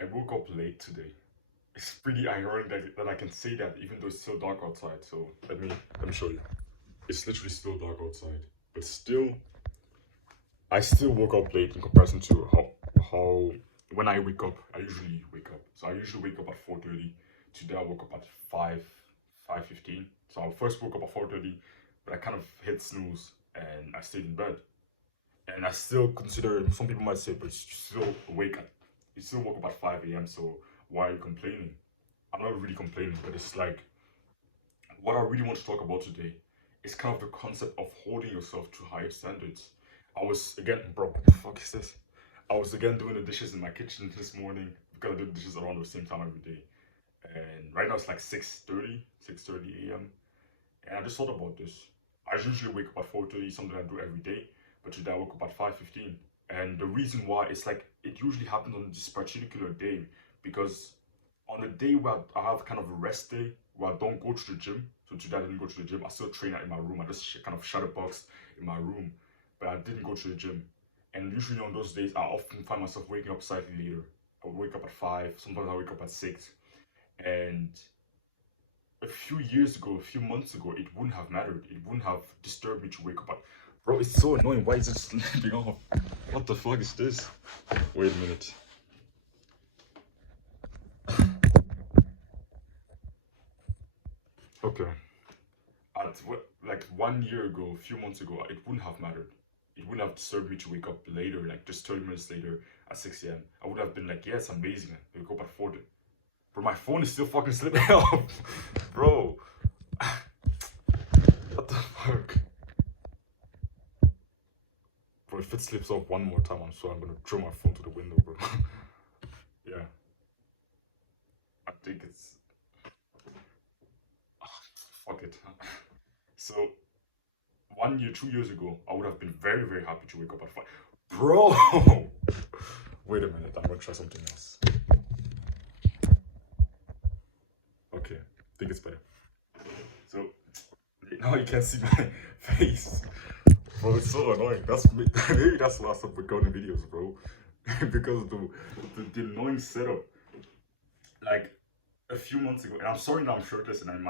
I woke up late today. It's pretty ironic that I can say that even though it's still dark outside. So let me show you. It's literally still dark outside, but still, I still woke up late in comparison to how when I wake up, I usually wake up. So I usually wake up at 4:30. Today I woke up at 5:15. So I first woke up at 4:30, but I kind of hit snooze and I stayed in bed. And I still consider, some people might say, but you still you still woke up at 5 a.m. So why are you complaining? I'm not really complaining, but it's like what I really want to talk about today is kind of the concept of holding yourself to higher standards. I was again, bro, what the fuck is this? I was again doing the dishes in my kitchen this morning because I do the dishes around the same time every day. And right now it's like 6:30 a.m. And I just thought about this. I usually wake up at 4:30, something I do every day, but today I woke up at 5:15. And the reason why it's like it usually happens on this particular day because on the day where I have kind of a rest day where I don't go to the gym, so today I didn't go to the gym, I still train out in my room. I just kind of shadow box in my room, but I didn't go to the gym. And usually on those days, I often find myself waking up slightly later. I wake up at 5, sometimes I wake up at 6. And a few years ago, a few months ago, it wouldn't have mattered. It wouldn't have disturbed me to wake up at. Bro, it's so annoying. Why is it sleeping off? What the fuck is this? Wait a minute. Okay. Like 1 year ago, a few months ago, it wouldn't have mattered. It wouldn't have disturbed me to wake up later, like just 30 minutes later at 6 a.m. I would have been like, yeah, it's amazing. I wake up at 4. But my phone is still fucking slipping off. Bro, what the fuck? Bro, if it slips off one more time, I'm gonna throw my phone to the window, bro. Yeah, I think it's. Fuck it. So, 1 year, 2 years ago, I would have been very, very happy to wake up at 5. Bro! Wait a minute, I'm gonna try something else. Okay, I think it's better. So, now you can see my face. Bro, it's so annoying. Maybe that's why I stopped recording videos, bro. Because the annoying setup. Like, a few months ago, and I'm sorry that I'm shirtless and I'm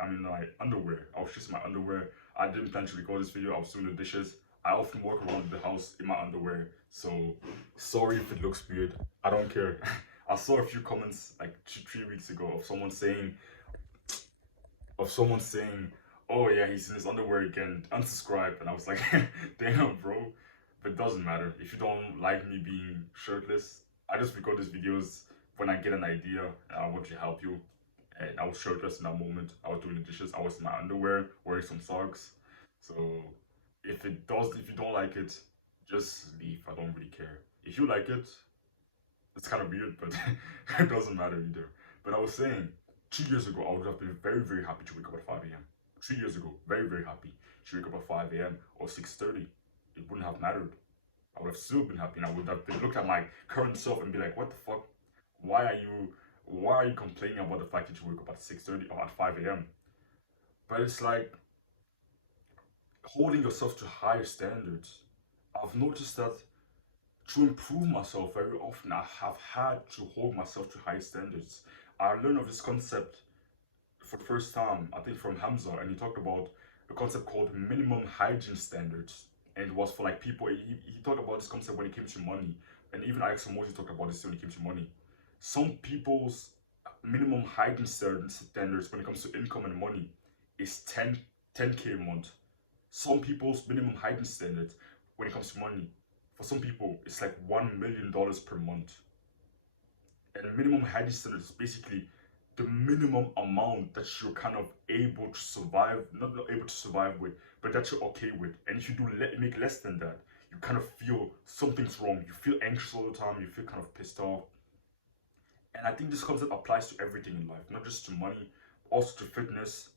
in my underwear. I was just in my underwear. I didn't plan to record this video. I was doing the dishes. I often walk around the house in my underwear. So sorry if it looks weird. I don't care. I saw a few comments like 3 weeks ago of someone saying, "Oh yeah, he's in his underwear again. Unsubscribe." And I was like, "Damn, bro." But it doesn't matter. If you don't like me being shirtless, I just record these videos when I get an idea and I want to help you. And I was shirtless in that moment. I was doing the dishes. I was in my underwear, wearing some socks. So if you don't like it, just leave. I don't really care. If you like it, it's kind of weird, but it doesn't matter either. But I was saying, 2 years ago, I would have been very, very happy to wake up at 5 a.m. 3 years ago, very, very happy to wake up at 5 a.m. or 6:30. It wouldn't have mattered. I would have still been happy, and I would have been looked at my current self and be like, "What the fuck? Why are you, why are you complaining about the fact that you wake up at 6:30 or at 5 a.m.?" But it's like holding yourself to higher standards. I've noticed that to improve myself, very often I have had to hold myself to high standards. I learned of this concept for the first time, I think from Hamza, and he talked about a concept called minimum hygiene standards. And it was for like people, he talked about this concept when it came to money. And even Alex Moses talked about this when it came to money. Some people's minimum hygiene standards when it comes to income and money is 10K a month. Some people's minimum hygiene standards when it comes to money, for some people, it's like $1 million per month. And minimum hygiene standards is basically the minimum amount that you're kind of able to survive, not able to survive with, but that you're okay with. And if you do make less than that, you kind of feel something's wrong. You feel anxious all the time. You feel kind of pissed off. And I think this concept applies to everything in life, not just to money, also to fitness,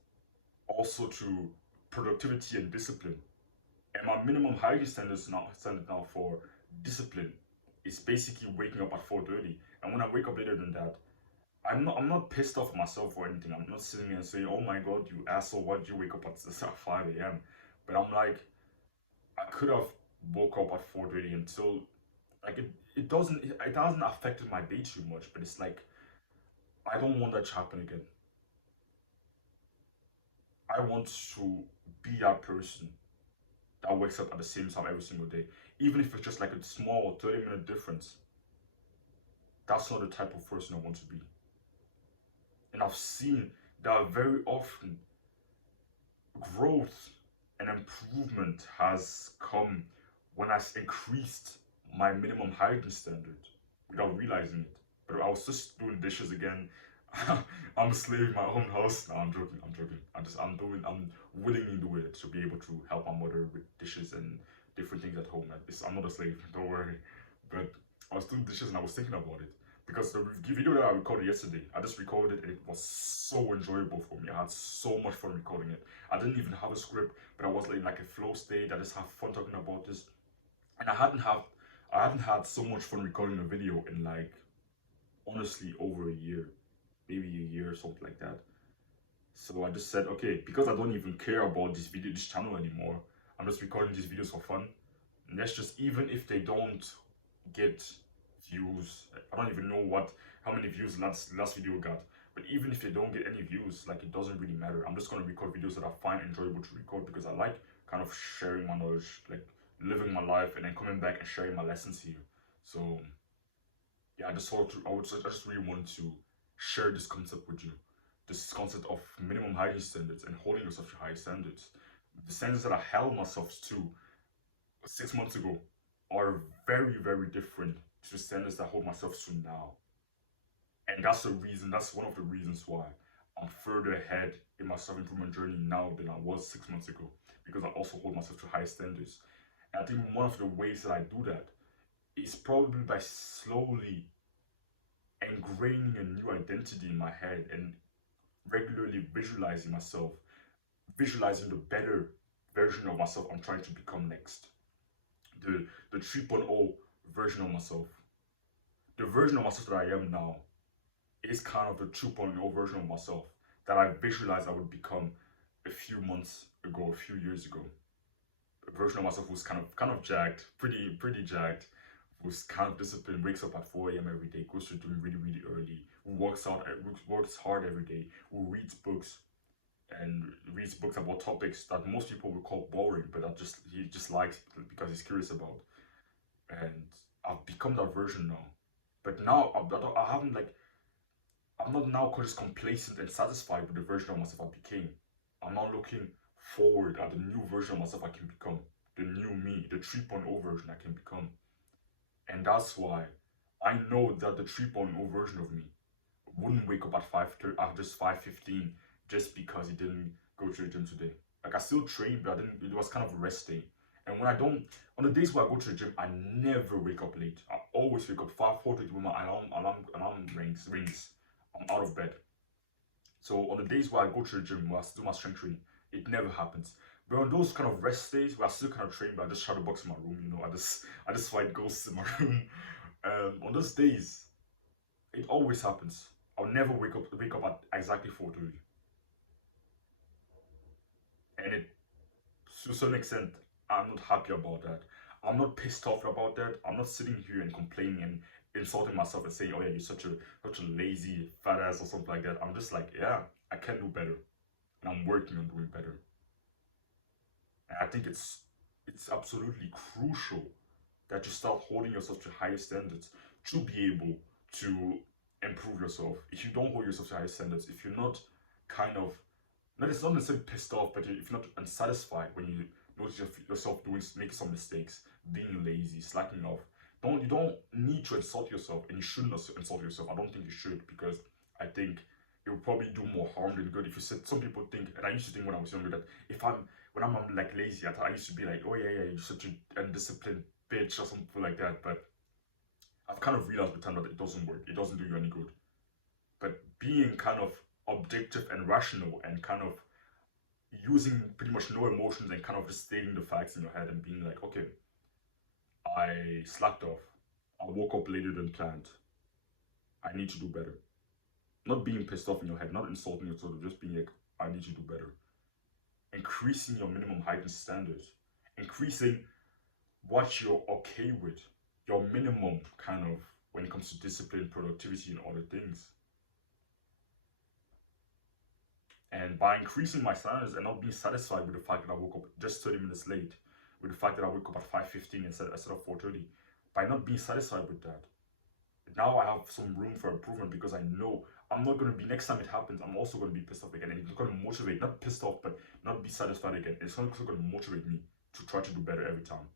also to productivity and discipline. And my minimum hygiene standard now for discipline is basically waking up at 4:30. And when I wake up later than that, I'm not pissed off myself or anything. I'm not sitting there and saying, "Oh my god, you asshole, why did you wake up at 5 a.m.?" But I'm like, I could have woke up at 4:30 until like it hasn't affected my day too much, but it's like I don't want that to happen again. I want to be that person that wakes up at the same time every single day, even if it's just like a small 30-minute difference. That's not the type of person I want to be. And I've seen that very often growth and improvement has come when I increased my minimum hygiene standard without realizing it. But I was just doing dishes again. I'm a slave in my own house. No, I'm joking. I'm joking. I'm willingly doing it to be able to help my mother with dishes and different things at home. I'm not a slave. Don't worry. But I was doing dishes and I was thinking about it because the video that I recorded yesterday, I just recorded it and it was so enjoyable for me. I had so much fun recording it. I didn't even have a script, but I was in like a flow state. I just have fun talking about this, and I hadn't had so much fun recording a video in like honestly over a year, maybe a year or something like that. So I just said, okay, because I don't even care about this channel anymore, I'm just recording these videos for fun. And that's just, even if they don't get views, I don't even know how many views last video got. But even if they don't get any views, like it doesn't really matter. I'm just gonna record videos that I find enjoyable to record because I like kind of sharing my knowledge, like living my life and then coming back and sharing my lessons here. So yeah, I just really want to share this concept with you. This concept of minimum hygiene standards and holding yourself to high standards. The standards that I held myself to 6 months ago are very, very different to the standards that I hold myself to now. And that's one of the reasons why I'm further ahead in my self-improvement journey now than I was 6 months ago. Because I also hold myself to high standards. And I think one of the ways that I do that is probably by slowly ingraining a new identity in my head and regularly visualizing myself, visualizing the better version of myself I'm trying to become next. The 3.0 version of myself. The version of myself that I am now is kind of the 2.0 version of myself that I visualized I would become a few months ago, a few years ago. A version of myself was kind of jacked, pretty jacked, who's kind of disciplined, wakes up at 4 a.m. every day, goes to the gym really early, who works hard every day, who reads books about topics that most people would call boring, but he just likes because he's curious about. And I've become that version now. But now I haven't like I'm not now just complacent and satisfied with the version of myself I became. I'm now looking forward at the new version of myself I can become, the new me, the 3.0 version I can become. And that's why I know that the 3.0 version of me wouldn't wake up at 5:15 just because he didn't go to the gym today. Like I still train, but it was kind of a rest day. And when I don't, on the days where I go to the gym, I never wake up late. I always wake up 5:40 when my alarm rings. I'm out of bed. So on the days where I go to the gym, where I do my strength training, it never happens. But on those kind of rest days where I still kind of train, but I just shadow box in my room, I just fight ghosts in my room. On those days, it always happens. I'll never wake up at exactly 4:30. And it, to a certain extent, I'm not happy about that. I'm not pissed off about that. I'm not sitting here and complaining and insulting myself and saying, "Oh yeah, you're such a lazy fat ass" or something like that. I'm just like, yeah, I can do better, and I'm working on doing better. And I think it's absolutely crucial that you start holding yourself to higher standards to be able to improve yourself. If you don't hold yourself to higher standards, if you're not kind of it's not necessarily pissed off, but if you're not unsatisfied when you notice yourself making some mistakes, being lazy, slacking off, you don't need to insult yourself, and you shouldn't insult yourself. I don't think you should, because I think it will probably do more harm than good. If you said, some people think, and I used to think when I was younger, that when I'm like lazy, I used to be like, "Oh yeah, you're such an undisciplined bitch" or something like that. But I've kind of realized with time that it doesn't work. It doesn't do you any good. But being kind of objective and rational and kind of using pretty much no emotions and kind of just stating the facts in your head and being like, okay, I slacked off. I woke up later than planned. I need to do better. Not being pissed off in your head, not insulting yourself, just being like, I need to do better. Increasing your minimum hygiene standards. Increasing what you're okay with. your minimum kind of when it comes to discipline, productivity, and other things. And by increasing my standards and not being satisfied with the fact that I woke up just 30 minutes late, with the fact that I wake up at 5:15 instead of 4:30, by not being satisfied with that, now I have some room for improvement because I know I'm not going to be, next time it happens, I'm also going to be pissed off again. And it's going to motivate, not pissed off, but not be satisfied again. It's also going to motivate me to try to do better every time.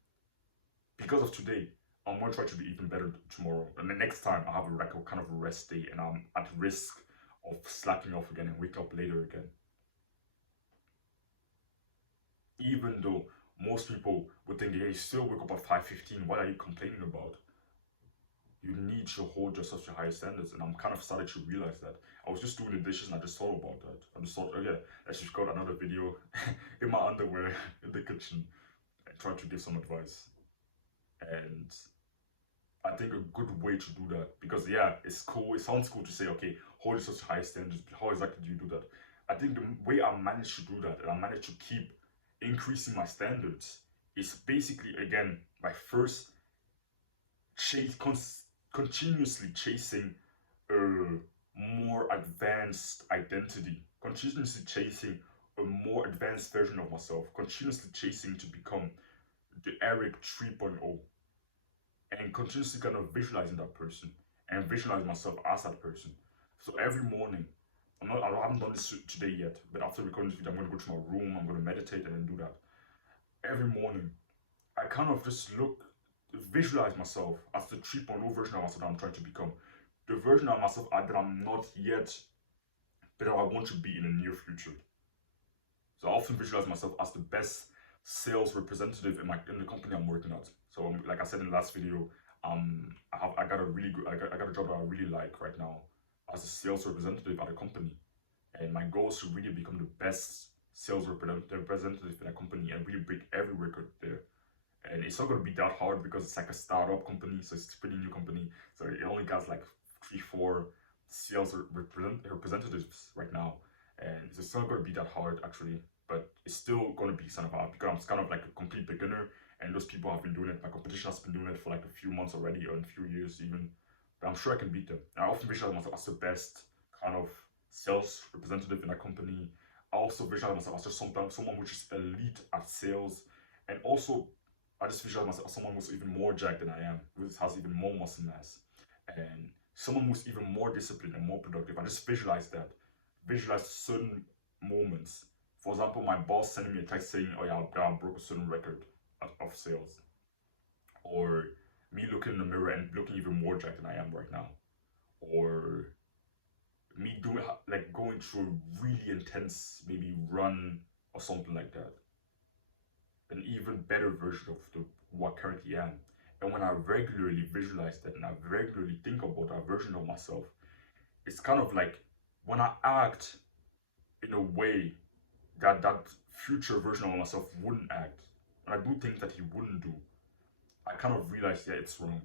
Because of today, I'm going to try to do even better tomorrow. And the next time I have a like a kind of a rest day and I'm at risk of slacking off again and wake up later again. Even though most people would think, yeah, you still wake up at 5:15, what are you complaining about? You need to hold yourself to higher standards, and I'm kind of starting to realize that. I was just doing the dishes and I just thought about that. I just thought, oh yeah, I should got another video in my underwear in the kitchen and try to give some advice. And I think a good way to do that, because yeah, it's cool, it sounds cool to say, okay, hold yourself to high standards, but how exactly do you do that? I think the way I managed to do that, and I managed to keep increasing my standards, is basically, again, by first continuously chasing a more advanced identity, continuously chasing a more advanced version of myself, continuously chasing to become the Eric 3.0, and continuously kind of visualizing that person and visualize myself as that person. So every morning, I haven't done this today yet, but after recording this video, I'm going to go to my room, I'm going to meditate and then do that. Every morning, I kind of just visualize myself as the 3.0 version of myself that I'm trying to become. The version of myself that I'm not yet, but that I want to be in the near future. So I often visualize myself as the best sales representative in the company I'm working at. So like I said in the last video, I got a job that I really like right now as a sales representative at a company, and my goal is to really become the best sales representative in a company and really break every record there. And it's not going to be that hard because it's like a startup company, so it's a pretty new company. So it only got like 3-4 sales representatives right now, and it's not going to be that hard actually. But it's still going to be kind of hard because I'm kind of like a complete beginner, and those people have been doing it. My competition has been doing it for like a few months already, or a few years even. But I'm sure I can beat them. And I often visualize myself as the best kind of sales representative in a company. I also visualize myself as just someone which is elite at sales, and also I just visualize myself as someone who's even more jacked than I am, who has even more muscle mass, and someone who's even more disciplined and more productive. I just visualize that. Visualize certain moments. For example, my boss sending me a text saying, oh yeah, I broke a certain record of sales. Or me looking in the mirror and looking even more jacked than I am right now. Or me doing like going through a really intense maybe run or something like that. An even better version of what I currently am. And when I regularly visualize that and I regularly think about that version of myself, it's kind of like when I act in a way that that future version of myself wouldn't act, and I do things that he wouldn't do, I kind of realize, yeah, it's wrong.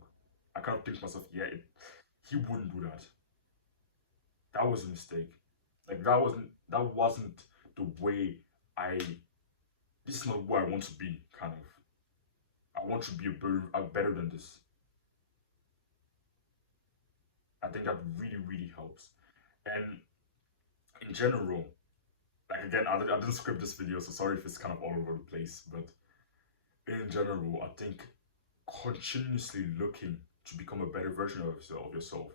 I kind of think to myself, yeah, he wouldn't do that. That was a mistake. Like that wasn't the way I. This is not who I want to be. Kind of. I want to be better than this. I think that really, really helps. And in general, like again, I didn't script this video, so sorry if it's kind of all over the place. But in general, I think continuously looking to become a better version of yourself,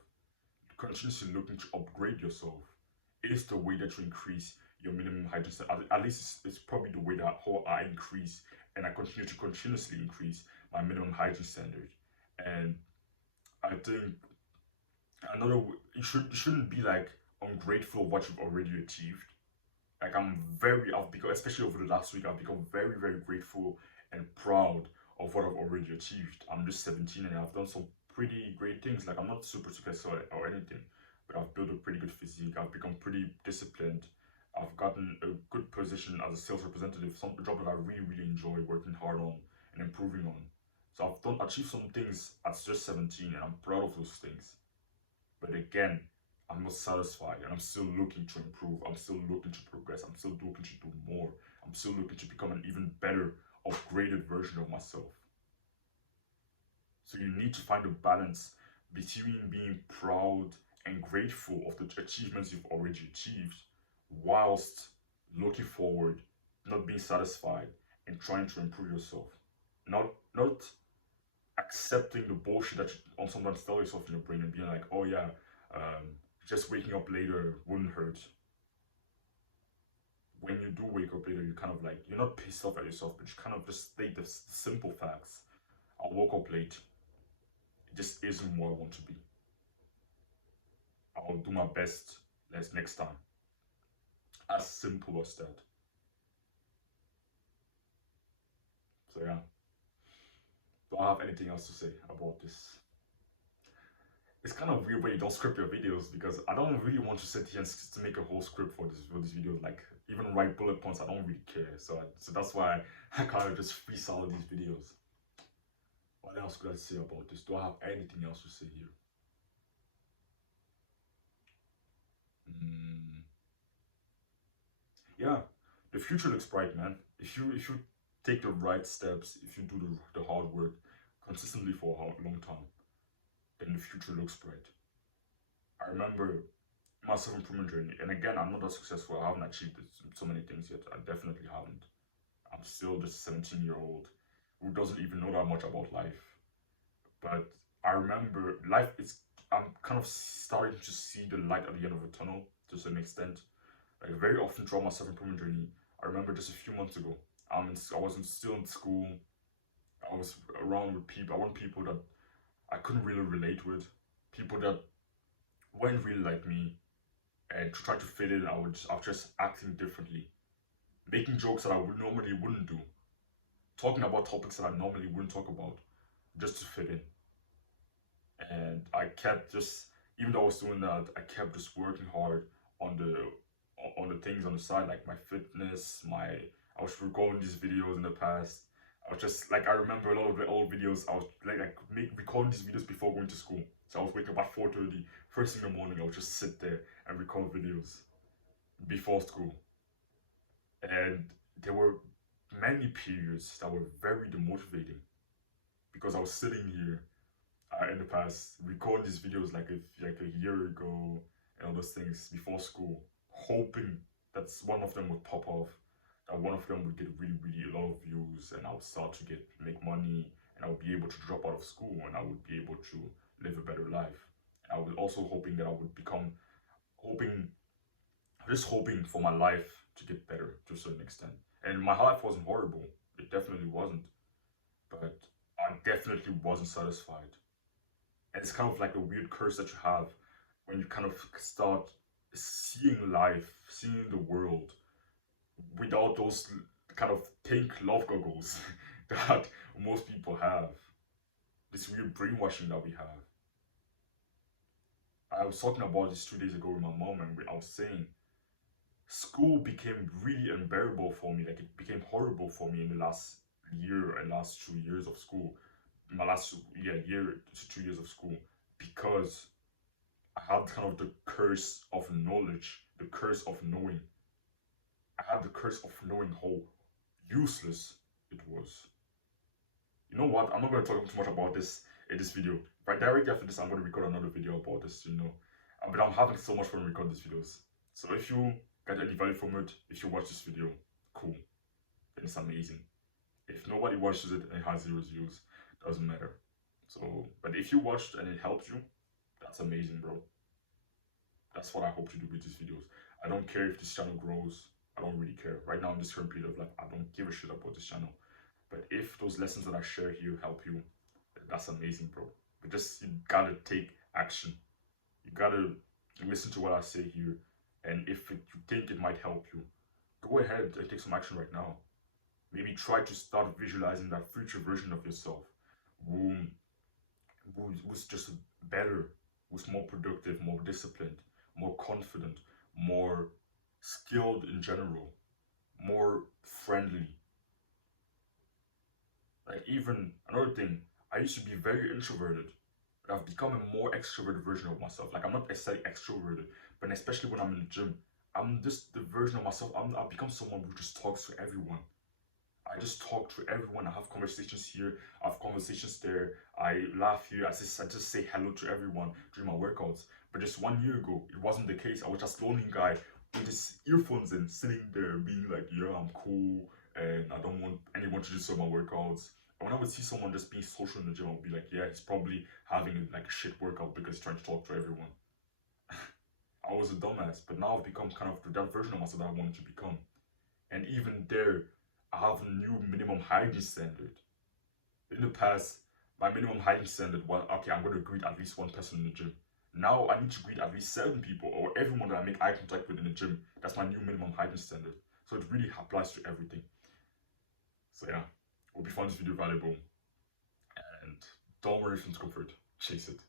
continuously looking to upgrade yourself, is the way that you increase your minimum hygiene standard. At least it's probably the way that how I increase and I continue to continuously increase my minimum hygiene standard. And I think you shouldn't be like ungrateful of what you've already achieved. Like I've become, especially over the last week, I've become very, very grateful and proud of what I've already achieved. I'm just 17 and I've done some pretty great things. Like I'm not super successful or anything, but I've built a pretty good physique. I've become pretty disciplined. I've gotten a good position as a sales representative, some job that I really, really enjoy working hard on and improving on. So I've achieved some things at just 17 and I'm proud of those things. But again, I'm not satisfied and I'm still looking to improve. I'm still looking to progress. I'm still looking to do more. I'm still looking to become an even better, upgraded version of myself. So you need to find a balance between being proud and grateful of the achievements you've already achieved, whilst looking forward, not being satisfied, and trying to improve yourself. Not accepting the bullshit that you sometimes tell yourself in your brain and being like, oh yeah, just waking up later wouldn't hurt. When you do wake up later, you kind of like, you're not pissed off at yourself, but you kind of just state the simple facts. I woke up late. It just isn't who I want to be. I'll do my best next time. As simple as that. So yeah. Do I have anything else to say about this? It's kind of weird when you don't script your videos, because I don't really want to sit here and to make a whole script for this video. Like, even write bullet points, I don't really care. So that's why I kind of just freestyle these videos. What else could I say about this? Do I have anything else to say here? Yeah, the future looks bright, man. If you take the right steps, if you do the hard work consistently for a long time, then the future looks bright. I remember my self-improvement journey, and again, I'm not that successful. I haven't achieved so many things yet. I definitely haven't. I'm still just a 17-year-old who doesn't even know that much about life. But I remember life is. I'm kind of starting to see the light at the end of the tunnel to some extent. Like, very often throughout my self-improvement journey, I remember just a few months ago, I wasn't still in school. I was around with people. I want people that I couldn't really relate with, people that weren't really like me, and to try to fit in, I was just acting differently, making jokes that I would normally wouldn't do, talking about topics that I normally wouldn't talk about, just to fit in. And I kept just, even though I was doing that, I kept just working hard on the things on the side, like my fitness, I was recording these videos in the past. I was just like, I remember a lot of the old videos. I was recording these videos before going to school. So I was waking up at 4:30, first thing in the morning. I would just sit there and record videos before school. And there were many periods that were very demotivating, because I was sitting here in the past recording these videos like a year ago and all those things before school, hoping that one of them would pop off, that one of them would get really a lot of views, and I would start to make money, and I would be able to drop out of school, and I would be able to live a better life. I was also hoping that I would become hoping just hoping for my life to get better to a certain extent. And my life wasn't horrible. It definitely wasn't. But I definitely wasn't satisfied. And it's kind of like a weird curse that you have when you kind of start seeing life, seeing the world without those kind of pink love goggles that most people have. This weird brainwashing that we have. I was talking about this 2 days ago with my mom, and I was saying school became really unbearable for me. Like, it became horrible for me in the last year and last 2 years of school. My last year to 2 years of school, because I had kind of the curse of knowledge, the curse of knowing. I had the curse of knowing how useless it was. You know what? I'm not going to talk too much about this in this video. Right directly after this, I'm going to record another video about this, you know. But I'm having so much fun recording these videos. So if you get any value from it, if you watch this video, cool. Then it's amazing. If nobody watches it and it has 0 views, doesn't matter. So, but if you watched and it helped you, that's amazing, bro. That's what I hope to do with these videos. I don't care if this channel grows. I don't really care. Right now, in this current period of life, I don't give a shit about this channel. But if those lessons that I share here help you, that's amazing, bro. But just, you gotta take action. You gotta listen to what I say here. And if you think it might help you, go ahead and take some action right now. Maybe try to start visualizing that future version of yourself who's just better, who's more productive, more disciplined, more confident, more skilled in general, more friendly. Like, even another thing, I used to be very introverted, but I've become a more extroverted version of myself. Like, I'm not necessarily extroverted, but especially when I'm in the gym, I'm just the version of myself. I've become someone who just talks to everyone. I just talk to everyone. I have conversations here. I have conversations there. I laugh here. I just say hello to everyone during my workouts. But just 1 year ago, it wasn't the case. I was just lonely guy with his earphones in, sitting there being like, yeah, I'm cool and I don't want anyone to disturb my workouts. And when I would see someone just being social in the gym, I would be like, yeah, he's probably having like a shit workout because he's trying to talk to everyone. I was a dumbass, but now I've become kind of that version of myself that I wanted to become. And even there, I have a new minimum hygiene standard. In the past, my minimum hygiene standard was okay, I'm going to greet at least one person in the gym. Now I need to greet at least 7 people or everyone that I make eye contact with in the gym. That's my new minimum hygiene standard. So it really applies to everything. So yeah, hope you found this video valuable and don't worry if it's comfort. Chase it.